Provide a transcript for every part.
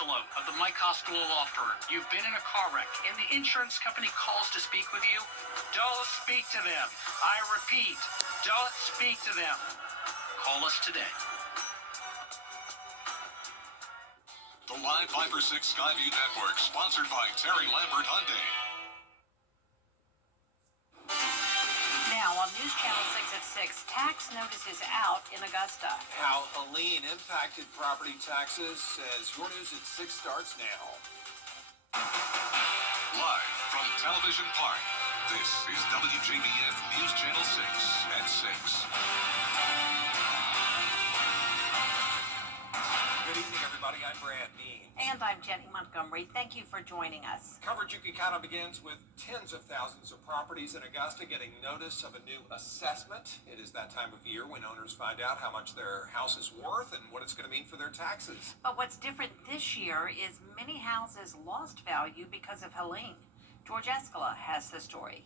Of the Mike Hospital Law Firm. You've been in a car wreck and the insurance company calls to speak with you? Don't speak to them. I repeat, don't speak to them. Call us today. The Live 5 for 6 Skyview Network, sponsored by Terry Lambert Hyundai. Now on News Channel 6 at 6, tax notices out in Augusta. How Helene impacted property taxes as Your News at 6 starts now. Live from Television Park, this is WJBF News Channel 6 at 6. Good evening, everybody. I'm Brad Means. And I'm Jenny Montgomery. Thank you for joining us. Coverage you can count on begins with tens of thousands of properties in Augusta getting notice of a new assessment. It is that time of year when owners find out how much their house is worth and what it's going to mean for their taxes. But what's different this year is many houses lost value because of Helene. George Escala has the story.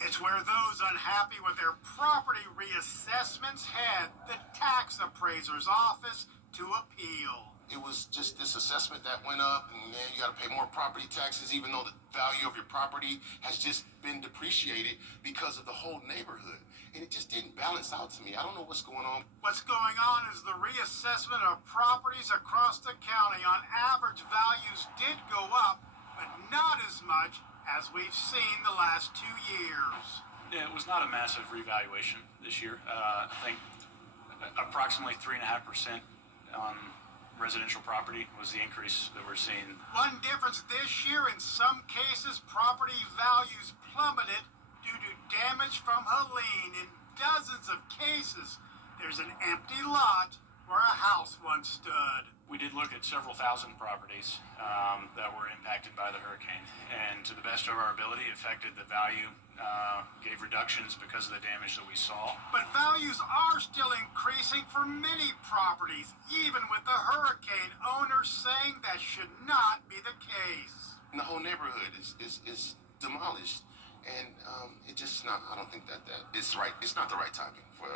It's where those unhappy with their property reassessments head the tax appraiser's office to appeal. It was just this assessment that went up, and then you got to pay more property taxes, even though the value of your property has just been depreciated because of the whole neighborhood. And it just didn't balance out to me. I don't know what's going on. What's going on is the reassessment of properties across the county. On average, values did go up, but not as much as we've seen the last 2 years. It was not a massive revaluation this year. I think approximately 3.5% on residential property was the increase that we're seeing. One difference this year, in some cases, property values plummeted due to damage from Helene. In dozens of cases, there's an empty lot where a house once stood. We did look at several thousand properties that were impacted by the hurricane, and to the best of our ability, affected the value, gave reductions because of the damage that we saw. But values are still increasing for many properties, even with the hurricane. Owners saying that should not be the case. And the whole neighborhood is demolished, and it just not. I don't think that it's right. It's not the right timing for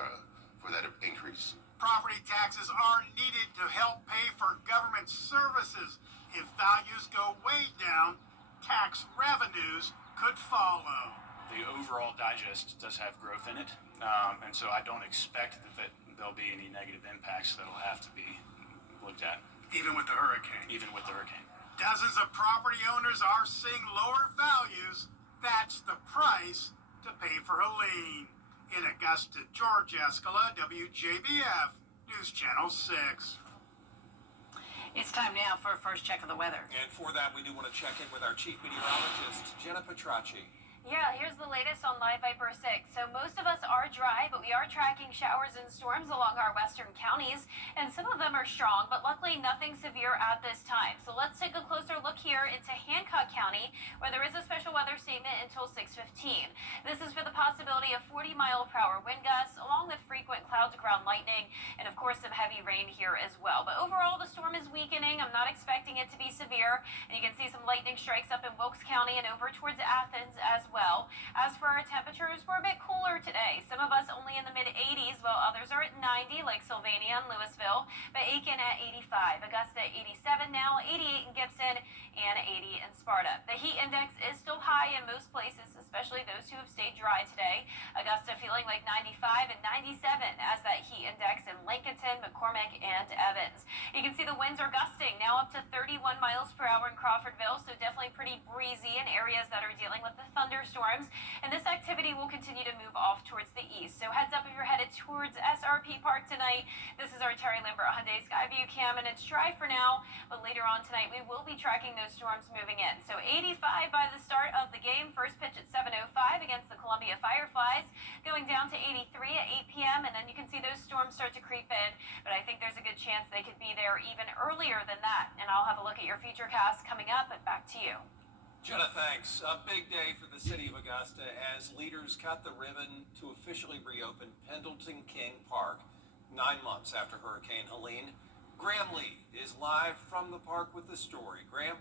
that increase. Property taxes are needed to help pay for government services. If values go way down, tax revenues could follow. The overall digest does have growth in it, and so I don't expect that there'll be any negative impacts that'll have to be looked at. Even with the hurricane. Even with the hurricane. Dozens of property owners are seeing lower values. That's the price to pay for Helene. In Augusta, George Escala, WJBF, News Channel 6. It's time now for a first check of the weather. And for that, we do want to check in with our chief meteorologist, Jenna Petracci. Yeah, here's the latest on Live Viper 6. So most of us are dry, but we are tracking showers and storms along our western counties, and some of them are strong, but luckily nothing severe at this time. So let's take a closer look here into Hancock County, where there is a special weather statement until 6:15. This is for the possibility of 40-mile-per-hour wind gusts, along with frequent cloud-to-ground lightning, and of course some heavy rain here as well. But overall, the storm is weakening. I'm not expecting it to be severe, and you can see some lightning strikes up in Wilkes County and over towards Athens as well. As for our temperatures, we're a bit cooler today. Some of us only in the mid-80s, while others are at 90, like Sylvania and Louisville, but Aiken at 85, Augusta at 87 now, 88 in Gibson, and 80 in Sparta. The heat index is still high in most places, especially those who have stayed dry today. Augusta feeling like 95 and 97 as that heat index in Lincolnton, McCormick, and Evans. You can see the winds are gusting, now up to 31 miles per hour in Crawfordville, so definitely pretty breezy in areas that are dealing with the thunderstorms. And this activity will continue to move off towards the east. So heads up if you're headed towards SRP Park tonight. This is our Terry Lambert Hyundai Skyview cam, and it's dry for now, but later on tonight we will be tracking those storms moving in. So 85 by the start of the game. First pitch at 7:05 against the Columbia Fireflies, going down to 83 at 8 p.m. And then you can see those storms start to creep in, but I think there's a good chance they could be there even earlier than that. And I'll have a look at your futurecast coming up, but back to you. Jenna, thanks. A big day for the city of Augusta as leaders cut the ribbon to officially reopen Pendleton King Park 9 months after Hurricane Helene. Graham Lee is live from the park with the story. Graham?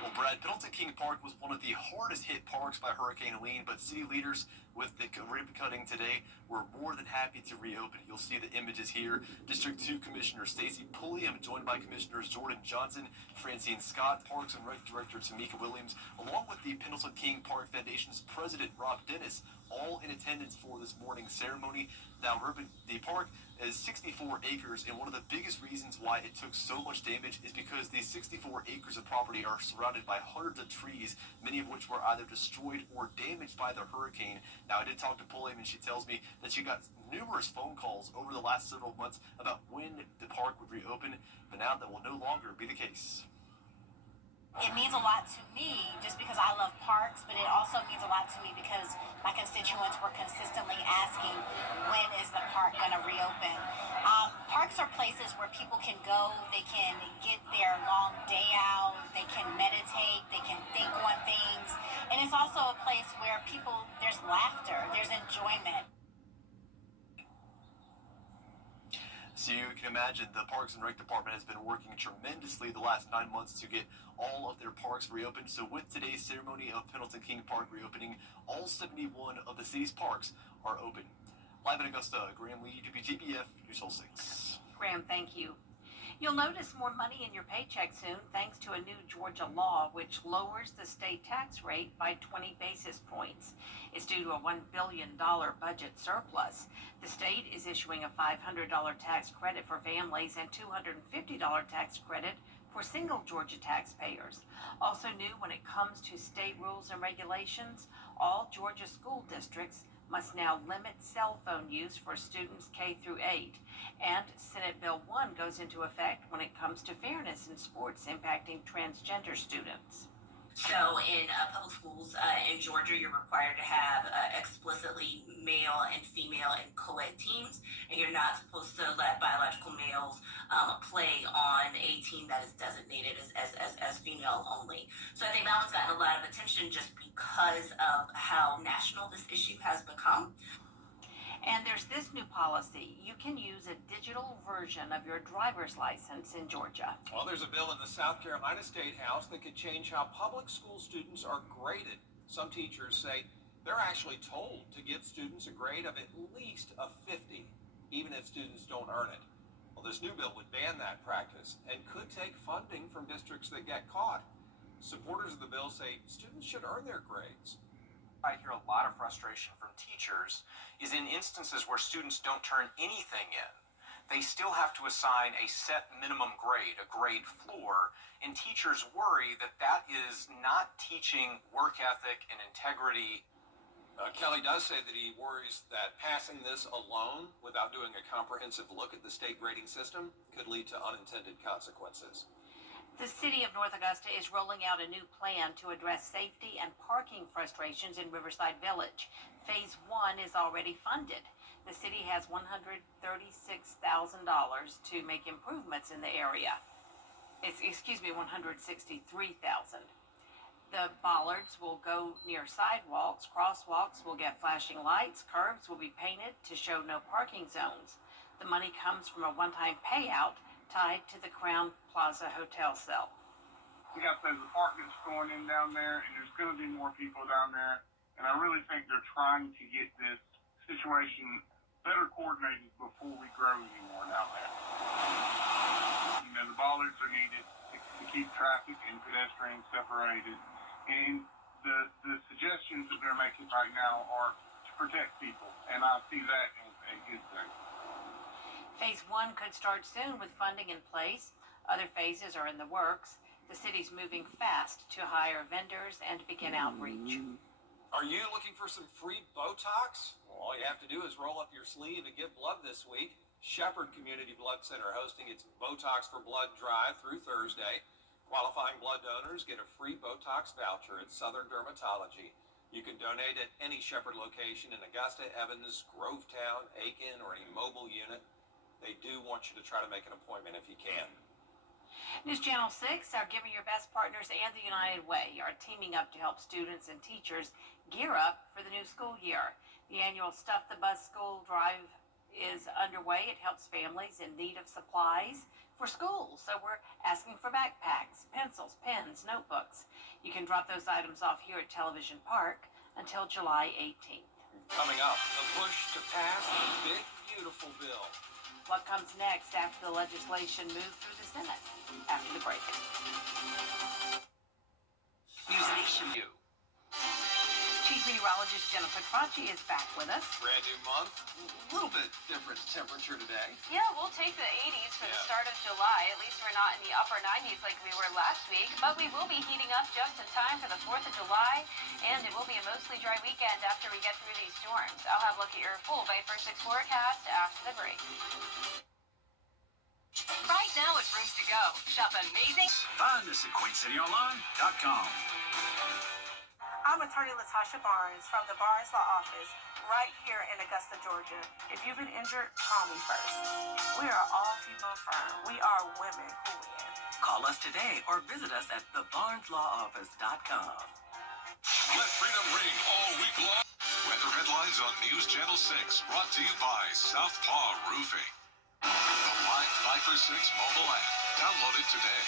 Well, Brad, Pendleton King Park was one of the hardest hit parks by Hurricane Helene, but city leaders with the ribbon cutting today, we're more than happy to reopen. You'll see the images here. District 2 Commissioner Stacy Pulliam, joined by Commissioners Jordan Johnson, Francine Scott, Parks and Rec Director Tamika Williams, along with the Pendleton King Park Foundation's President Rob Dennis, all in attendance for this morning's ceremony. Now, the park is 64 acres, and one of the biggest reasons why it took so much damage is because these 64 acres of property are surrounded by hundreds of trees, many of which were either destroyed or damaged by the hurricane. Now, I did talk to Pulliam, and she tells me that she got numerous phone calls over the last several months about when the park would reopen, but now that will no longer be the case. It means a lot to me just because I love parks, but it also means a lot to me because my constituents were consistently asking, when is the park going to reopen? Parks are places where people can go, they can get their long day out, they can meditate, they can think on things, and it's also a place where there's laughter, there's enjoyment. So you can imagine the Parks and Rec Department has been working tremendously the last 9 months to get all of their parks reopened. So with today's ceremony of Pendleton King Park reopening, all 71 of the city's parks are open. Live in Augusta, Graham Lee, WJBF, News 6. Graham, thank you. You'll notice more money in your paycheck soon thanks to a new Georgia law which lowers the state tax rate by 20 basis points. It's due to a $1 billion budget surplus. The state is issuing a $500 tax credit for families and $250 tax credit for single Georgia taxpayers. Also new when it comes to state rules and regulations, all Georgia school districts must now limit cell phone use for students K through 8. And Senate Bill 1 goes into effect when it comes to fairness in sports impacting transgender students. So in public schools in Georgia, you're required to have explicitly male and female and co-ed teams, and you're not supposed to let biological males play on a team that is designated as female only. So I think that one's gotten a lot of attention just because of how national this issue has become. And there's this new policy. You can use a digital version of your driver's license in Georgia. Well, there's a bill in the South Carolina State House that could change how public school students are graded. Some teachers say they're actually told to give students a grade of at least a 50, even if students don't earn it. Well, this new bill would ban that practice and could take funding from districts that get caught. Supporters of the bill say students should earn their grades. I hear a lot of frustration from teachers is in instances where students don't turn anything in. They still have to assign a set minimum grade, a grade floor, and teachers worry that that is not teaching work ethic and integrity. Kelly does say that he worries that passing this alone without doing a comprehensive look at the state grading system could lead to unintended consequences. The city of North Augusta is rolling out a new plan to address safety and parking frustrations in Riverside Village. Phase 1 is already funded. The city has $136,000 to make improvements in the area. $163,000. The bollards will go near sidewalks, crosswalks will get flashing lights, curbs will be painted to show no parking zones. The money comes from a one-time payout tied to the Crown Plaza hotel cell. We got those apartments going in down there, and there's going to be more people down there. And I really think they're trying to get this situation better coordinated before we grow anymore down there. You know, the bollards are needed to keep traffic and pedestrians separated. And the suggestions that they're making right now are to protect people, and I see that as a good thing. Phase 1 could start soon with funding in place. Other phases are in the works. The city's moving fast to hire vendors and begin outreach. Are you looking for some free Botox? Well, all you have to do is roll up your sleeve and give blood this week. Shepherd Community Blood Center hosting its Botox for Blood drive through Thursday. Qualifying blood donors get a free Botox voucher at Southern Dermatology. You can donate at any Shepherd location in Augusta, Evans, Grovetown, Aiken, or any mobile unit. They do want you to try to make an appointment if you can. News Channel 6, our Giving Your Best partners and the United Way are teaming up to help students and teachers gear up for the new school year. The annual Stuff the Bus School Drive is underway. It helps families in need of supplies for school. So we're asking for backpacks, pencils, pens, notebooks. You can drop those items off here at Television Park until July 18th. Coming up, the push to pass the big, beautiful bill. What comes next after the legislation moves through the Senate? After the break. Musician you. Chief meteorologist Jennifer Crotchy is back with us. Brand new month, a little bit different temperature today. Yeah, we'll take the 80s for the start of July. At least we're not in the upper 90s like we were last week, but we will be heating up just in time for the 4th of July, and it will be a mostly dry weekend after we get through these storms. I'll have a look at your full Viper 6 forecast after the break. Right now at Rooms to Go, shop amazing. Find us at QueenCityOnline.com. I'm attorney Latasha Barnes from the Barnes Law Office right here in Augusta, Georgia. If you've been injured, call me first. We are all female firm. We are women who win. Call us today or visit us at thebarneslawoffice.com. Let freedom ring all week long. Weather headlines on News Channel 6, brought to you by Southpaw Roofing. The Live Viper 6 mobile app. Download it today.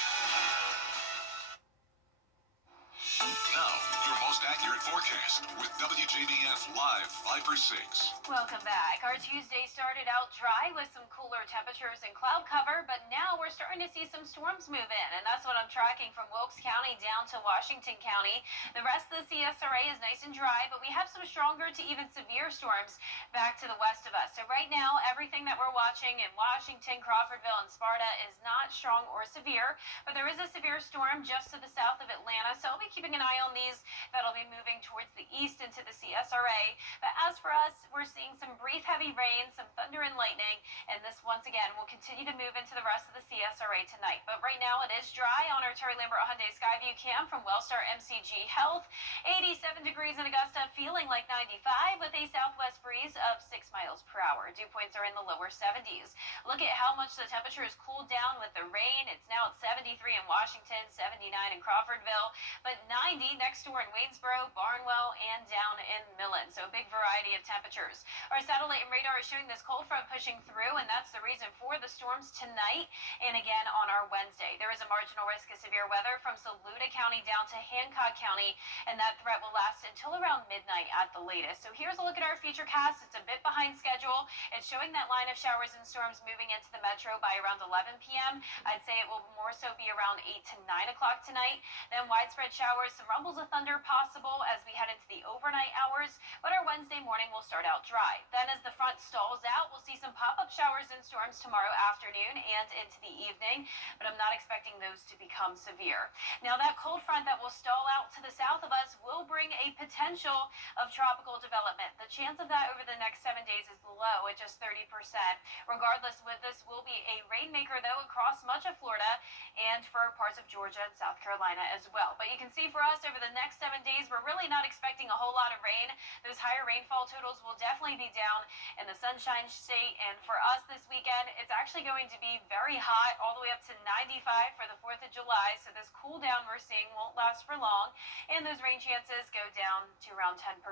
Now, your most accurate forecast with WJBF Live Viper 6. Welcome back. Our Tuesday started out dry with some cooler temperatures and cloud cover, but now we're starting to see some storms move in, and that's what I'm tracking from Wilkes County down to Washington County. The rest of the CSRA is nice and dry, but we have some stronger to even severe storms back to the west of us. So right now, everything that we're watching in Washington, Crawfordville, and Sparta is not strong or severe, but there is a severe storm just to the south of Atlanta, so I'll be keeping an eye on these. That'll be moving towards the east into the CSRA. But as for us, we're seeing some brief heavy rain, some thunder and lightning, and this once again will continue to move into the rest of the CSRA tonight. But right now it is dry on our Terry Lambert Hyundai Skyview cam from Wellstar MCG Health. 87 degrees in Augusta, feeling like 95 with a southwest breeze of 6 miles per hour. Dew points are in the lower 70s. Look at how much the temperature has cooled down with the rain. It's now at 73 in Washington, 79 in Crawfordville, but 90 next door in Waynesboro, Barnwell, and down in Millen. So a big variety of temperatures. Our satellite and radar is showing this cold front pushing through, and that's the reason for the storms tonight and again on our Wednesday. There is a marginal risk of severe weather from Saluda County down to Hancock County, and that threat will last until around midnight at the latest. So here's a look at our futurecast. It's a bit behind schedule. It's showing that line of showers and storms moving into the metro by around 11 p.m. I'd say it will more so be around 8 to 9 o'clock tonight. Then widespread showers, some rumbles of thunder possible as we head into the overnight hours, but our Wednesday morning will start out dry. Then as the front stalls out, we'll see some pop-up showers and storms tomorrow afternoon and into the evening, but I'm not expecting those to become severe. Now that cold front that will stall out to the south of us will bring a potential of tropical development. The chance of that over the next 7 days is low at just 30%. Regardless, with this will be a rainmaker though across much of Florida and for parts of Georgia and South Carolina as well. But you can see for us over the next 7 days, we're really not expecting a whole lot of rain. Those higher rainfall totals will definitely be down in the Sunshine State. And for us this weekend, it's actually going to be very hot, all the way up to 95 for the 4th of July. So this cool down we're seeing won't last for long. And those rain chances go down to around 10%.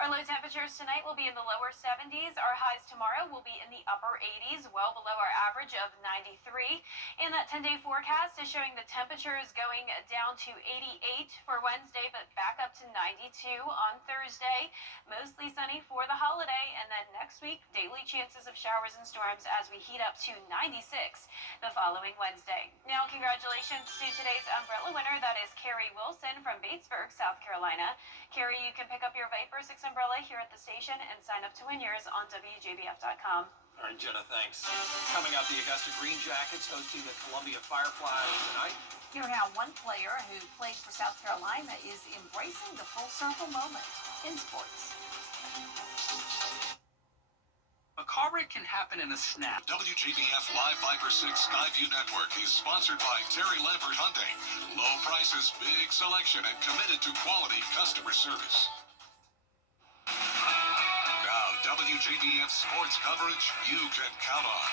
Our low temperatures tonight will be in the lower 70s. Our highs tomorrow will be in the upper 80s, well below our average of 93. And that 10-day forecast is showing the temperatures going down to 88 for Wednesday, but back up to 92 on Thursday. Mostly sunny for the holiday, and then next week, daily chances of showers and storms as we heat up to 96 the following Wednesday. Now, congratulations to today's umbrella winner. That is Carrie Wilson from Batesburg, South Carolina. Carrie, you can pick up your Viper 6 umbrella here at the station and sign up to win yours on WJBF.com. All right, Jenna, thanks. Coming up, the Augusta Green Jackets hosting the Columbia Fireflies tonight. Hear how one player who played for South Carolina is embracing the full circle moment in sports. A car wreck can happen in a snap. WJBF Live Viper 6 Skyview Network is sponsored by Terry Lambert Hyundai. Low prices, big selection, and committed to quality customer service. Now, WJBF sports coverage you can count on.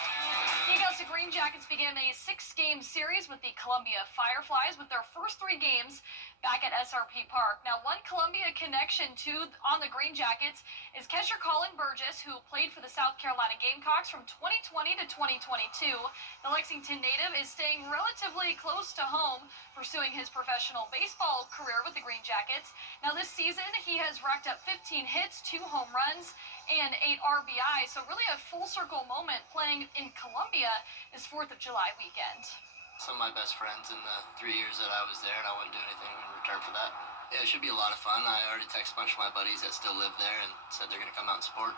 The Augusta Green Jackets began a 6-game series with the Columbia Fireflies with their first 3 games back at SRP Park. Now, one Columbia connection on the Green Jackets is catcher Colin Burgess, who played for the South Carolina Gamecocks from 2020 to 2022. The Lexington native is staying relatively close to home, pursuing his professional baseball career with the Green Jackets. Now, this season, he has racked up 15 hits, 2 home runs, and 8 RBI. So really a full circle moment playing in Columbia this 4th of July weekend. Some of my best friends in the 3 years that I was there, and I wouldn't do anything in return for that. Yeah, it should be a lot of fun. I already texted a bunch of my buddies that still live there and said they're going to come out and support.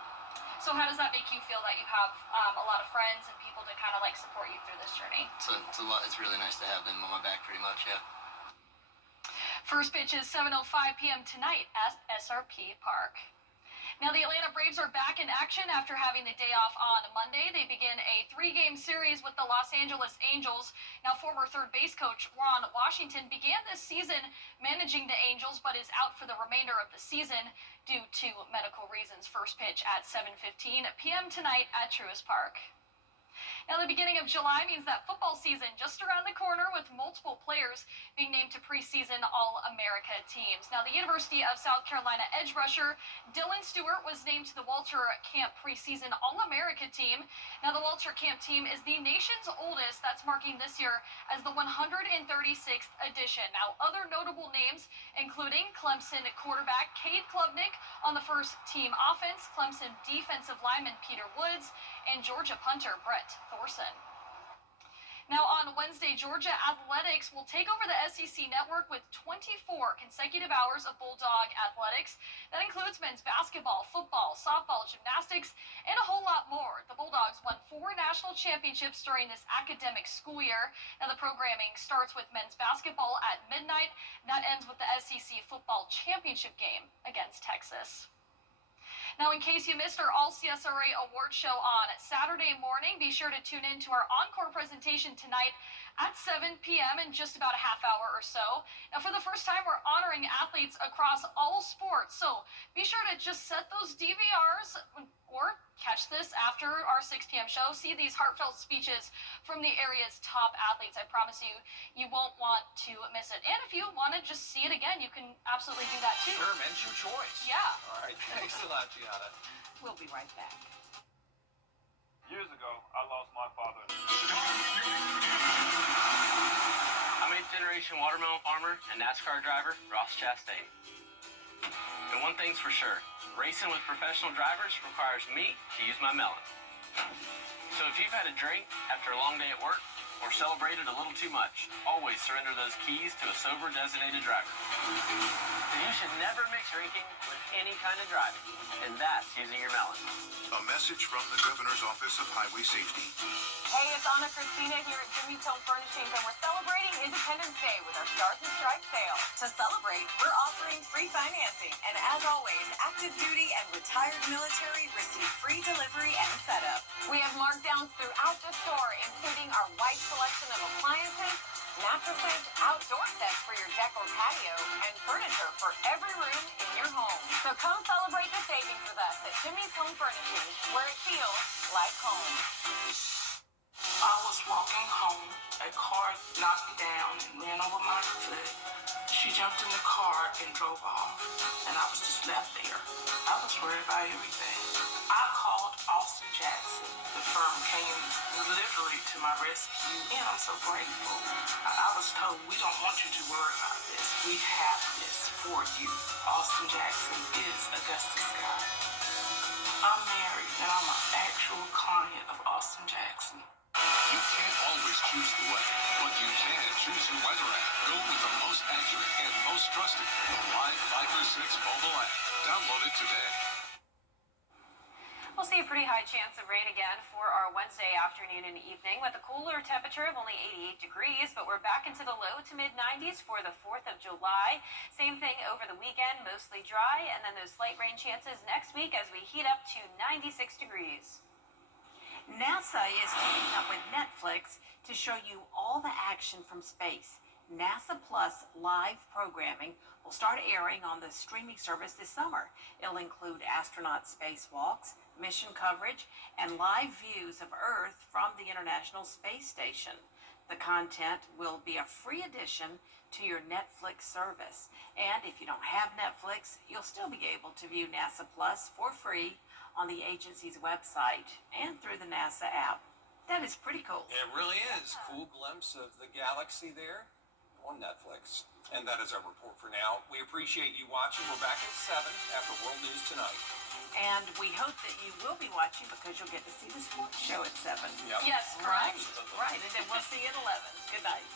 So how does that make you feel that you have a lot of friends and people to kind of like support you through this journey? It's a lot. It's really nice to have them on my back pretty much, yeah. First pitch is 7:05 p.m. tonight at SRP Park. Now, the Atlanta Braves are back in action after having the day off on Monday. They begin a 3-game series with the Los Angeles Angels. Now, former third base coach Ron Washington began this season managing the Angels, but is out for the remainder of the season due to medical reasons. First pitch at 7:15 p.m. tonight at Truist Park. Now, the beginning of July means that football season just around the corner, with multiple players being named to preseason All-America teams. Now, the University of South Carolina edge rusher Dylan Stewart was named to the Walter Camp preseason All-America team. Now, the Walter Camp team is the nation's oldest. That's marking this year as the 136th edition. Now, other notable names including Clemson quarterback Cade Klubnik on the first team offense, Clemson defensive lineman Peter Woods, and Georgia punter Brett Thorson. Now, on Wednesday, Georgia Athletics will take over the SEC network with 24 consecutive hours of Bulldog athletics. That includes men's basketball, football, softball, gymnastics, and a whole lot more. The Bulldogs won 4 national championships during this academic school year. Now, the programming starts with men's basketball at midnight. That ends with the SEC football championship game against Texas. Now, in case you missed our All-CSRA Award Show on Saturday morning, be sure to tune in to our encore presentation tonight at 7 p.m. in just about a half hour or so. Now, for the first time, we're honoring athletes across all sports, so be sure to just set those DVRs or catch this after our 6 p.m. show. See these heartfelt speeches from the area's top athletes. I promise you, you won't want to miss it. And if you want to just see it again, you can absolutely do that too. Sure, men's your choice. Yeah. All right, thanks a lot, Gianna. We'll be right back. Years ago, I lost my father. I'm 8th-generation watermelon farmer and NASCAR driver Ross Chastain. And one thing's for sure, racing with professional drivers requires me to use my melon. So if you've had a drink after a long day at work or celebrated a little too much, always surrender those keys to a sober designated driver. And you should never mix drinking with any kind of driving, and that's using your melon. A message from the Governor's Office of Highway Safety. Hey, it's Anna Christina here at Jimmy's Home Furnishings, and we're celebrating Independence Day with our Stars and Stripes sale. To celebrate, we're offering free financing, and as always, active duty and retired military receive free delivery and setup. We have markdowns throughout the store, including our wide selection of appliances, mattresses, outdoor sets for your deck or patio, and furniture for every room in your home. So come celebrate the savings with us at Jimmy's Home Furnishings, where it feels like home. I was walking home. A car knocked me down and ran over my foot. She jumped in the car and drove off, and I was just left there. I was worried about everything. I called Austin Jackson. The firm came literally to my rescue, and I'm so grateful. I was told, we don't want you to worry about this. We have this for you. Austin Jackson is Augusta Scott. I'm married, and I'm an actual client of Austin Jackson. You can't always choose the weather, but you can choose your weather app. Go with the most accurate and most trusted, the Live Viper 6 mobile app. Download it today. We'll see a pretty high chance of rain again for our Wednesday afternoon and evening with a cooler temperature of only 88 degrees, but we're back into the low to mid 90s for the 4th of July. Same thing over the weekend, mostly dry, and then those slight rain chances next week as we heat up to 96 degrees. NASA is teaming up with Netflix to show you all the action from space. NASA Plus live programming will start airing on the streaming service this summer. It'll include astronaut spacewalks, mission coverage, and live views of Earth from the International Space Station. The content will be a free addition to your Netflix service. And if you don't have Netflix, you'll still be able to view NASA Plus for free on the agency's website and through the NASA app. That is pretty cool. It really is. Cool glimpse of the galaxy there on Netflix. And that is our report for now. We appreciate you watching. We're back at 7 after World News Tonight. And we hope that you will be watching because you'll get to see the sports show at 7. Yep. Yes, Right, correct. right. And then we'll see you at 11. Good night.